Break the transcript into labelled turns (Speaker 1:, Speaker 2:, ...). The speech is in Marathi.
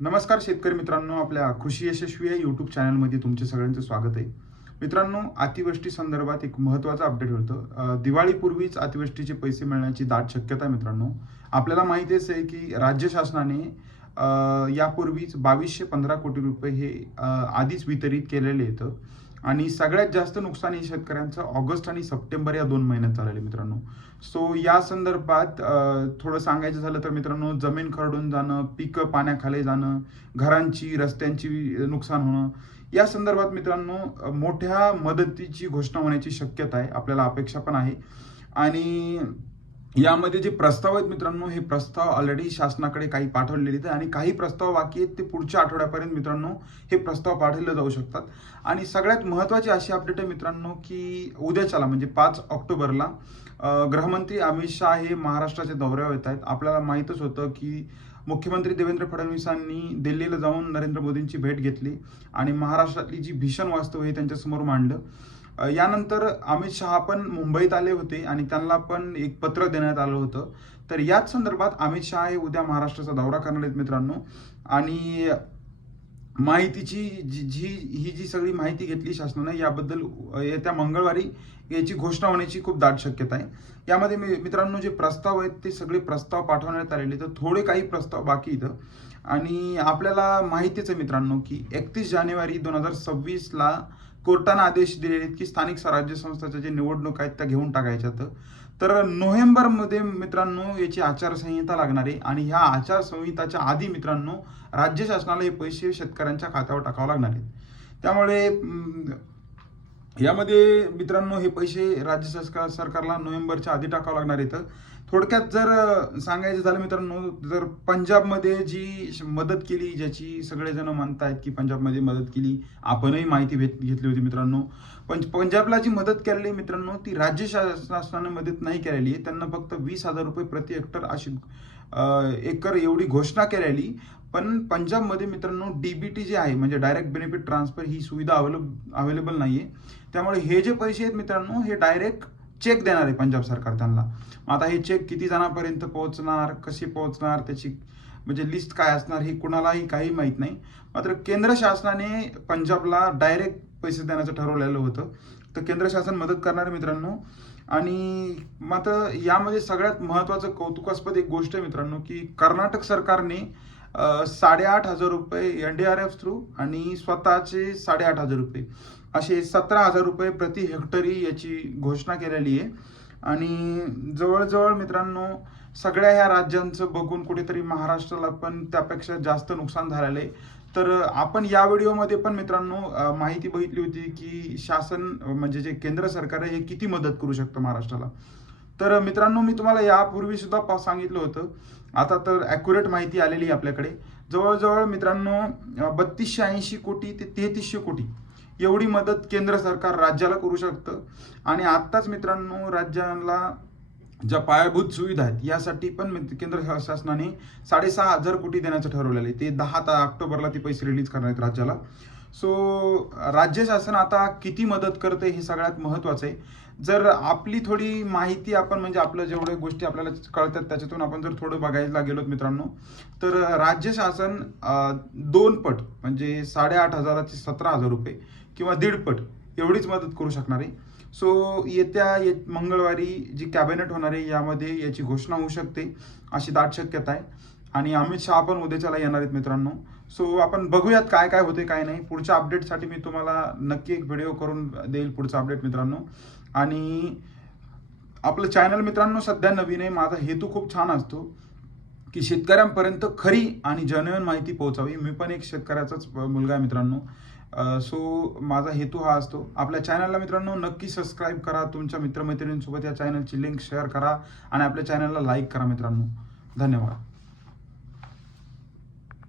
Speaker 1: नमस्कार शेतकरी मित्रांनो आपल्या कृषी यशस्वी या यूट्यूब चॅनलमध्ये तुमचे सगळ्यांचं स्वागत आहे. मित्रांनो अतिवृष्टी संदर्भात एक महत्त्वाचं अपडेट होतं. दिवाळीपूर्वीच अतिवृष्टीचे पैसे मिळण्याची दाट शक्यता आहे मित्रांनो. आपल्याला माहितीच आहे की राज्य शासनाने यापूर्वीच बावीसशे पंधरा कोटी रुपये हे आधीच वितरित केलेले आहेत. आणि सगळ्यात जास्त नुकसान हे शेतकऱ्यांचं ऑगस्ट आणि सप्टेंबर या दोन महिन्यात झालेलं आहे मित्रांनो. सो या संदर्भात थोडं सांगायचं झालं तर मित्रांनो जमीन खरडून जाणं पिकं पाण्याखाली जाणं घरांची रस्त्यांची नुकसान होणं या संदर्भात मित्रांनो मोठ्या मदतीची घोषणा होण्याची शक्यता आहे. आपल्याला अपेक्षा पण आहे. आणि यामध्ये जे प्रस्ताव आहेत मित्रांनो हे प्रस्ताव ऑलरेडी शासनाकडे काही पाठवलेले आहेत आणि काही प्रस्ताव बाकी आहेत ते पुढच्या आठवड्यापर्यंत मित्रांनो हे प्रस्ताव पाठवले जाऊ शकतात. आणि सगळ्यात महत्त्वाची अशी अपडेट आहे मित्रांनो की उद्याच्याला म्हणजे पाच ऑक्टोबरला गृहमंत्री अमित शहा हे महाराष्ट्राच्या दौऱ्यावर येत आहेत. आपल्याला माहीतच होतं की मुख्यमंत्री देवेंद्र फडणवीसांनी दिल्लीला जाऊन नरेंद्र मोदींची भेट घेतली आणि महाराष्ट्रातली जी भीषण वास्तव आहे त्यांच्यासमोर मांडलं. यानंतर अमित शहा पण मुंबईत आले होते आणि त्यांना पण एक पत्र देण्यात आलं होतं. तर याच संदर्भात अमित शहा हे उद्या महाराष्ट्राचा दौरा करणार आहेत मित्रांनो. आणि माहितीची जी जी ही जी सगळी माहिती घेतली शासनानं याबद्दल येत्या मंगळवारी याची घोषणा होण्याची खूप दाट शक्यता आहे. यामध्ये मी मित्रांनो जे प्रस्ताव आहेत ते सगळे प्रस्ताव पाठवण्यात आलेले तर थोडे काही प्रस्ताव बाकी इथं आणि आपल्याला माहितीच आहे मित्रांनो की एकतीस जानेवारी दोन हजार सव्वीसला कोर्टानं आदेश दिलेले आहेत की स्थानिक स्वराज्य संस्थाच्या जे निवडणूक आहेत त्या घेऊन टाकायच्या तर तर नोव्हेंबरमध्ये मित्रांनो याची आचारसंहिता लागणार आहे आणि ह्या आचारसंहिताच्या आधी मित्रांनो राज्य शासनाला हे पैसे शेतकऱ्यांच्या खात्यावर टाकावं लागणार आहेत. त्यामुळे यामध्ये मित्रांनो हे पैसे राज्य सरकार सरकारला नोव्हेंबरच्या आधी टाकावं लागणार आहेत. थोडक्यात जर सांगायचं झालं मित्रांनो जर पंजाबमध्ये जी श- मदत केली ज्याची सगळेजण म्हणतायत की पंजाबमध्ये मदत केली आपणही माहिती भेट घेतली होती मित्रांनो. पण पंजाबला जी मदत केलेली आहे मित्रांनो ती राज्य शासनाने मदत नाही केलेली आहे. त्यांना फक्त वीस हजार रुपये प्रति हेक्टर अशी एकर एवढी घोषणा केलेली. पण पंजाबमध्ये मित्रांनो डीबीटी जे आहे म्हणजे डायरेक्ट बेनिफिट ट्रान्सफर ही सुविधा अवेलेबल अवेलेबल नाही आहे त्यामुळे हे जे पैसे आहेत मित्रांनो हे डायरेक्ट चेक देणार आहे पंजाब सरकार त्यांना. मग आता हे चेक किती जणांपर्यंत पोहोचणार कशी पोहोचणार त्याची म्हणजे लिस्ट काय असणार हे कुणालाही काही माहीत नाही. मात्र केंद्र शासनाने पंजाबला डायरेक्ट पैसे देण्याचं ठरवलेलं होतं. तर केंद्र शासन मदत करणार आहे मित्रांनो. आणि मात्र यामध्ये सगळ्यात महत्त्वाचं कौतुकास्पद एक गोष्ट आहे मित्रांनो की कर्नाटक सरकारने साडेआठ हजार रुपये N D R F through आणि स्वतःचे साडेआठ हजार रुपये. असे सतरा हजार रुपये प्रति हेक्टरी याची घोषणा केलेली आहे. आणि जवळजवळ मित्रांनो सगळ्या ह्या राज्यांचं बघून कुठेतरी महाराष्ट्राला पण त्यापेक्षा जास्त नुकसान झालेलं आहे. तर आपण या व्हिडिओमध्ये पण मित्रांनो माहिती बघितली होती की शासन म्हणजे जे केंद्र सरकार आहे हे किती मदत करू शकतं महाराष्ट्राला. तर मित्रांनो मी तुम्हाला यापूर्वी सुद्धा सांगितलं होतं आता तर ॲक्युरेट माहिती आलेली आहे आपल्याकडे. जवळजवळ मित्रांनो बत्तीसशे ऐंशी कोटी ते तेहतीसशे कोटी एवढी मदत केंद्र सरकार राज्याला करू शकतं. आणि आत्ताच मित्रांनो राज्याला ज्या पायाभूत सुविधा आहेत यासाठी पण केंद्र शासनाने साडेसहा हजार कोटी देण्याचं ठरवलेलं आहे. ते दहा ता ऑक्टोबरला ते पैसे रिलीज करणार आहेत राज्याला. सो राज्य शासन आता किती मदत करते हे सगळ्यात महत्त्वाचं आहे. जर आपली थोडी माहिती आपण म्हणजे आपलं जेवढ्या गोष्टी आपल्याला कळतात त्याच्यातून आपण जर थोडं बघायला गेलो मित्रांनो तर राज्य शासन दोन पट म्हणजे साडेआठ हजाराचे सतरा हजार रुपये किंवा दीडपट एवढीच मदत करू शकणार आहे. सो येत्या ये मंगळवारी जी कॅबिनेट होणार आहे यामध्ये याची घोषणा होऊ शकते अशी दाट शक्यता आहे. आणि अमित शहा पण उद्याच्याला येणार आहेत मित्रांनो. सो आपण बघूयात काय काय होते काय नाही. पुढच्या अपडेटसाठी मी तुम्हाला नक्की एक व्हिडिओ करून देईल पुढचा अपडेट मित्रांनो. आणि आपलं चॅनल मित्रांनो सध्या नवीन आहे. माझा हेतू खूप छान असतो की शेतकऱ्यांपर्यंत खरी आणि जनवन माहिती पोहोचावी. मी पण एक शेतकऱ्याचाच मुलगा आहे मित्रांनो. सो माझा हेतू हा असतो. आपल्या चॅनलला मित्रांनो नक्की सबस्क्राईब करा. तुमच्या मित्रमैत्रिणींसोबत या चॅनलची लिंक शेअर करा. आणि आपल्या चॅनलला लाईक करा मित्रांनो. धन्यवाद.